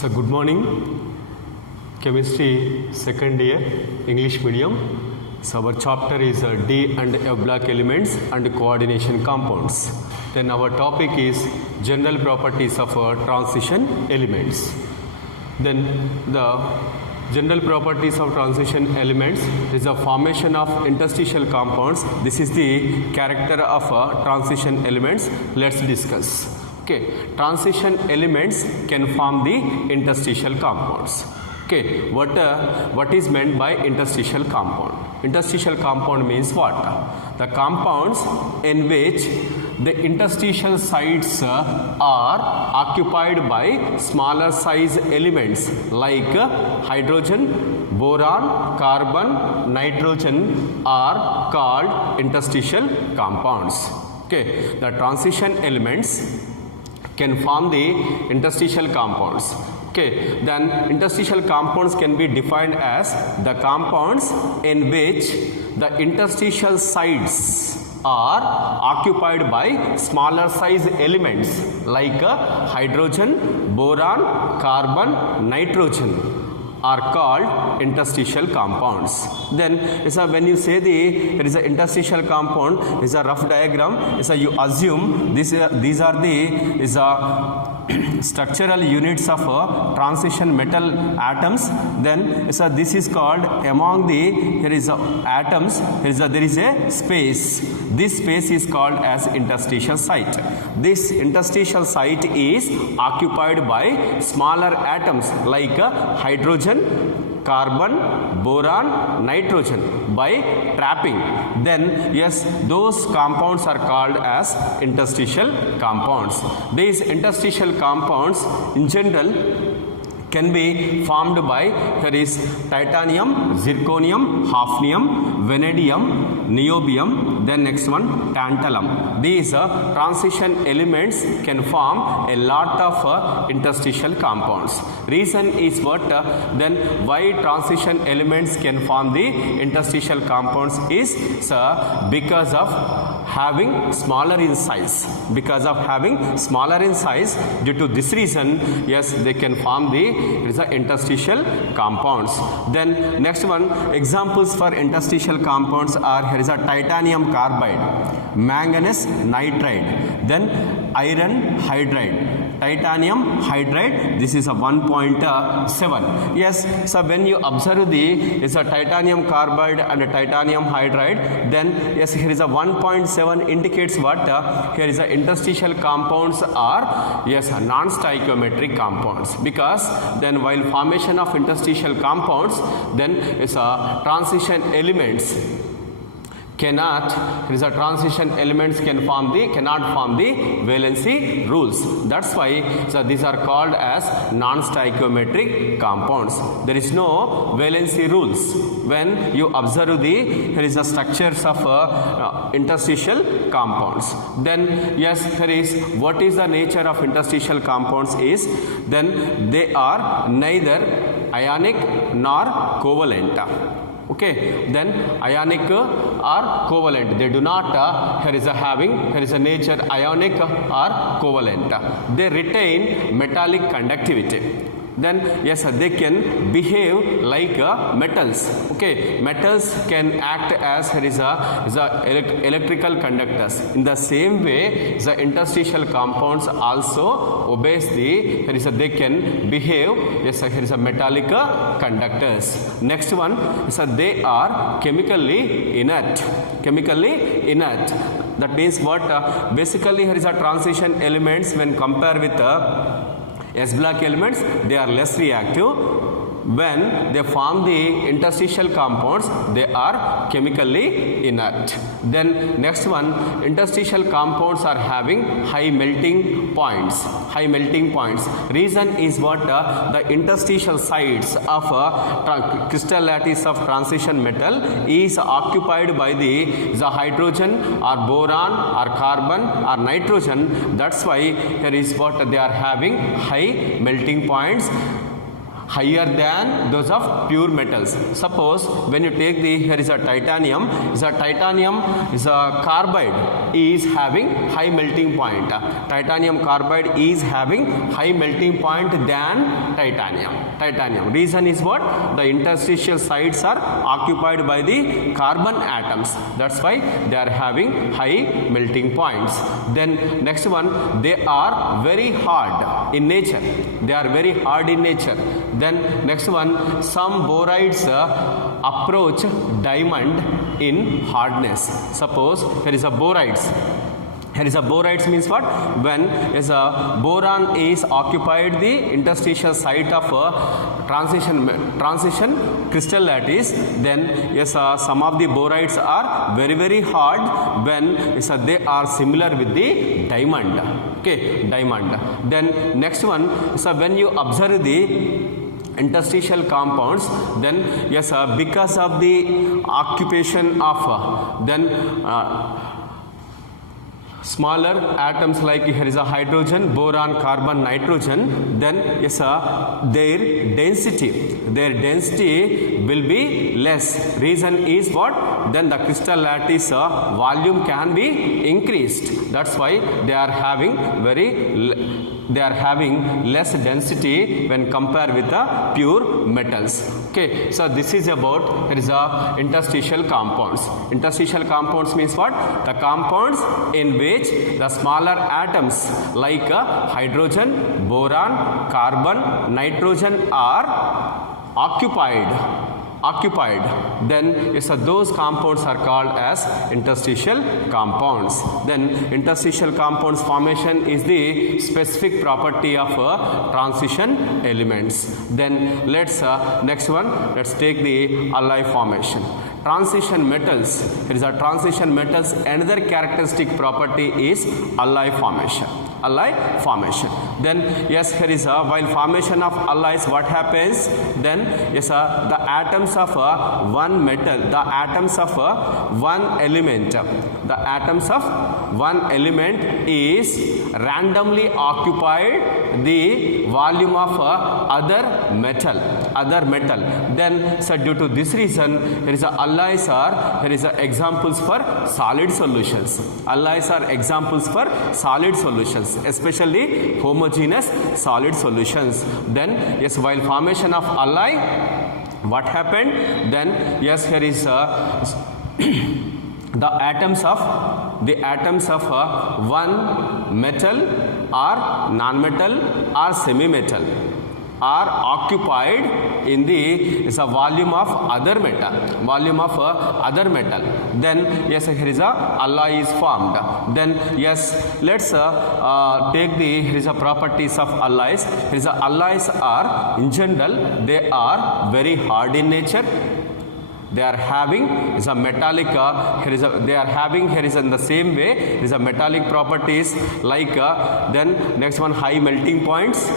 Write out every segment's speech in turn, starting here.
So good morning, chemistry second year, English medium. So our chapter is D and F block elements and coordination compounds. Then our topic is general properties of transition elements. Then the general properties of transition elements is the formation of interstitial compounds. This is the character of transition elements. Let's discuss. Okay, transition elements can form the interstitial compounds. Okay, what is meant by interstitial compound? Interstitial compound means what? The compounds in which the interstitial sites are occupied by smaller size elements like hydrogen, boron, carbon, nitrogen are called interstitial compounds. Okay, the transition elements can form the interstitial compounds. Okay, then interstitial compounds can be defined as the compounds in which the interstitial sites are occupied by smaller size elements like hydrogen, boron, carbon, nitrogen are called interstitial compounds. Then when you say there is an interstitial compound, is a rough diagram. You assume these are the structural units of transition metal atoms. Then this is called among the atoms there is a space. This space is called as interstitial site. This interstitial site is occupied by smaller atoms like hydrogen, carbon, boron, nitrogen by trapping. Then those compounds are called as interstitial compounds. These interstitial compounds in general can be formed by titanium, zirconium, hafnium, vanadium, niobium, then next one tantalum. These transition elements can form a lot of interstitial compounds. Reason is what? Then why transition elements can form the interstitial compounds is because of having smaller in size. Because of having smaller in size, due to this reason, they can form the interstitial compounds. Then next one, examples for interstitial compounds are here is a titanium carbide, manganese nitride, then iron hydride, titanium hydride. This is a 1.7. So when you observe the is a titanium carbide and a titanium hydride, then here is a 1.7 indicates what? Here is a interstitial compounds are non-stoichiometric compounds, because then while formation of interstitial compounds, then transition elements cannot form the valency rules. That's why these are called as non-stoichiometric compounds. There is no valency rules when you observe here is the structures of interstitial compounds. Then there is what is the nature of interstitial compounds is then they are neither ionic nor covalent. Okay, then ionic or covalent, they do not here is a nature ionic or covalent. They retain metallic conductivity. Then they can behave like metals. Okay, metals can act as electrical conductors. In the same way, the interstitial compounds also obeys they can behave metallic conductors. Next one, they are chemically inert. That means what? Basically here is a transition elements when compared with S block elements, they are less reactive. When they form the interstitial compounds, they are chemically inert. Then next one, interstitial compounds are having high melting points. Reason is what? The interstitial sites of crystal lattice of transition metal is occupied by the hydrogen or boron or carbon or nitrogen. That's why here is what? They are having high melting points. higher than those of pure metals. Suppose when you take the, here is a titanium is a carbide is having high melting point. Titanium carbide is having high melting point than titanium. Reason is what? The interstitial sites are occupied by the carbon atoms. That's why they are having high melting points. Then next one, they are very hard in nature. Then next one, some borides approach diamond in hardness. Suppose here is a borides. Means what? When a boron is occupied the interstitial site of transition crystal lattice, then some of the borides are very hard when they are similar with the diamond. Okay, diamond. Then next one, when you observe the interstitial compounds, then because of the occupation of smaller atoms like here is a hydrogen, boron, carbon, nitrogen, then their density will be less. Reason is what? Then the crystal lattice volume can be increased. That's why they are having less density when compared with the pure metals. Okay, so this is about there is a interstitial compounds. Interstitial compounds means what? The compounds in which the smaller atoms like hydrogen, boron, carbon, nitrogen are occupied. Then those compounds are called as interstitial compounds. Then interstitial compounds formation is the specific property of transition elements. Then let's take the alloy formation. Transition metals. There is a transition metals. Another characteristic property is alloy formation. Then here is while formation of alloys, what happens? Then the atoms of one metal, the atoms of one element is randomly occupied the volume of other metal. Then due to this reason, here is alloys are examples for solid solutions. Especially homogeneous solid solutions. Then while formation of alloy, what happened? Then here is the atoms of one metal or non-metal or semi-metal are occupied in the volume of other metal. Then here is a alloy is formed. Then let's take the properties of alloys. Alloys are in general they are very hard in nature. They are having a metallic in the same way is a metallic properties like then next one, high melting points.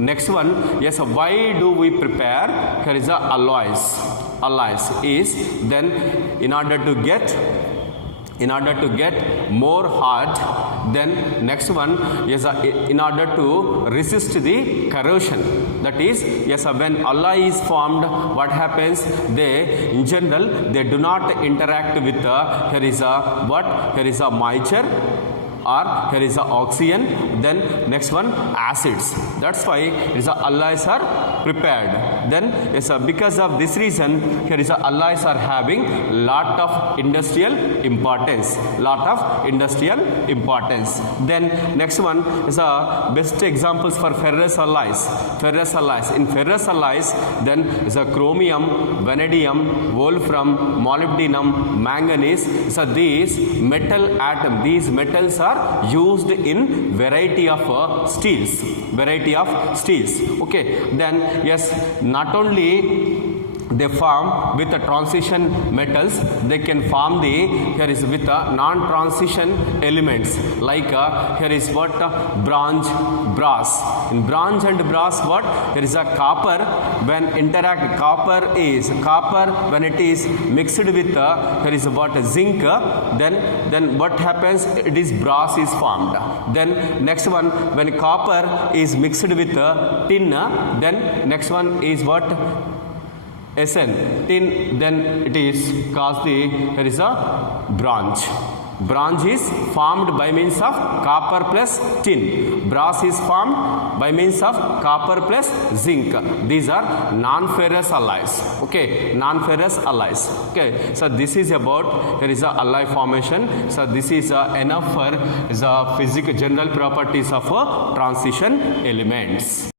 Next one, why do we prepare? Here is a alloys is then in order to get more hard. Then next one is in order to resist the corrosion. That is, when alloy is formed, what happens? They in general they do not interact with here is a moisture, or here is a oxygen. Then next one, acids. That's why alloys are prepared. Then because of this reason, here is alloys are having lot of industrial importance. Then next one is best examples for ferrous alloys. In ferrous alloys, then is a chromium, vanadium, wolfram, molybdenum, manganese. So these metals are used in variety of steels. Okay, then not only they form with the transition metals. They can form the, here is with the non-transition elements, like here is what bronze, brass. In bronze and brass, what there is a copper. When interact, copper when it is mixed with here is what zinc, then what happens, it is brass is formed. Then next one, when copper is mixed with tin, then next one is what Sn, tin, then it is caused the, there is a bronze. Bronze is formed by means of copper plus tin. Brass is formed by means of copper plus zinc. These are non-ferrous alloys. Okay, non-ferrous alloys. Okay, so this is about, there is a alloy formation. So this is enough for the physical general properties of transition elements.